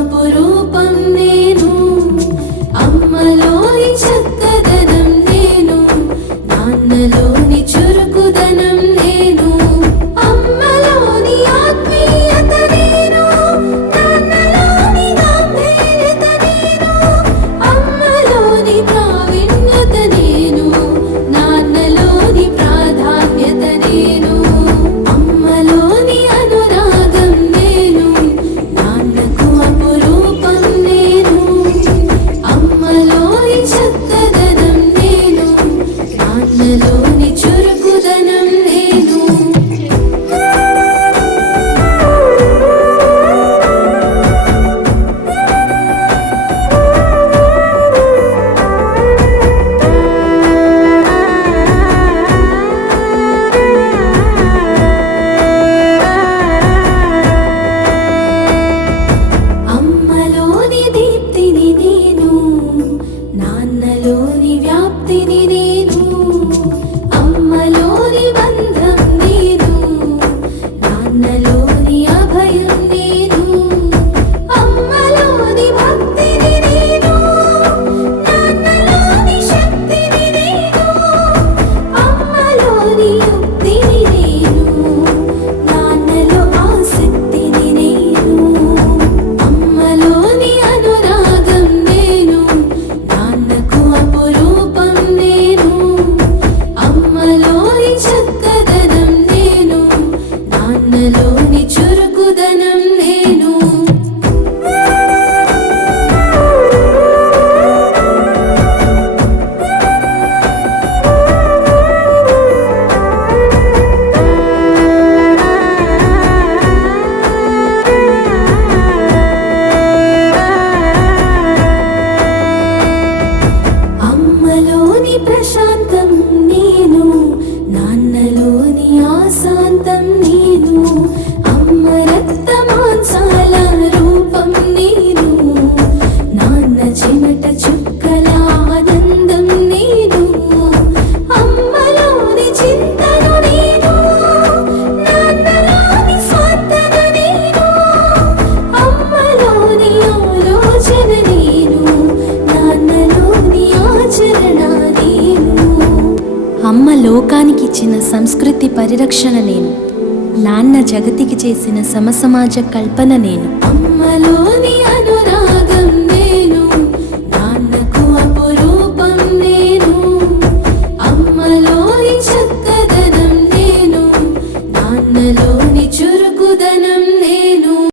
అపురూపం నేను, అమ్మలోని చక్కదనం నేను, నాన్నలోని చురుకుదనం నేను, అమ్మలోని ఆత్మీయత నేను, నాన్నలోని గాంభీర్యత నేను, అమ్మలోని ప్రావీణ్యత నేను, నాన్నలోని ప్రాధాన్యత నేను, అమ్మలోని అనురాగం నేను, నాన్నకు అపురూపం నేను, అమ్మలోని చక్కదనం నేను, నాన్నలోని చురుకుదనం నేను. అమ్మలోని దీప్తిని నేను, నాన్నలోని వ్యాప్తిని నేను, అమ్మలోని బంధం నేను, నాన్నలోని అభయం నేను, అమ్మలోని భక్తిని నేను, నాన్నలోని శక్తిని నేను, అమ్మలోని యుక్తిని నేను, నాన్నలో ఆసక్తిని నేను, అమ్మలోని అనురాగం నేను, నాన్నకు అపురూపం నేను, అమ్మలోని చక్కదనం నేను, నాన్నలోని చురుకుదనం నేను. అమ్మలోని ప్రశాంతం నేను, నాన్నలోని ఆశాంతం నేను, అమ్మ రక్త మాంసాల రూపం నేను, నాన్న చెమట చుక్కల ఆనందం నేను, అమ్మలోని చింతను నేను, నాన్నలోని స్వార్థన నేను, అమ్మలోని ఆలోచన నేను, నాన్నలోని ఆచరణ నేను. అమ్మ లోకానికి ఇచ్చిన సంస్కృతి పరిరక్షణ నేను, నాన్న జగతికి చేసిన సమసమాజ కల్పన నేను. అమ్మలో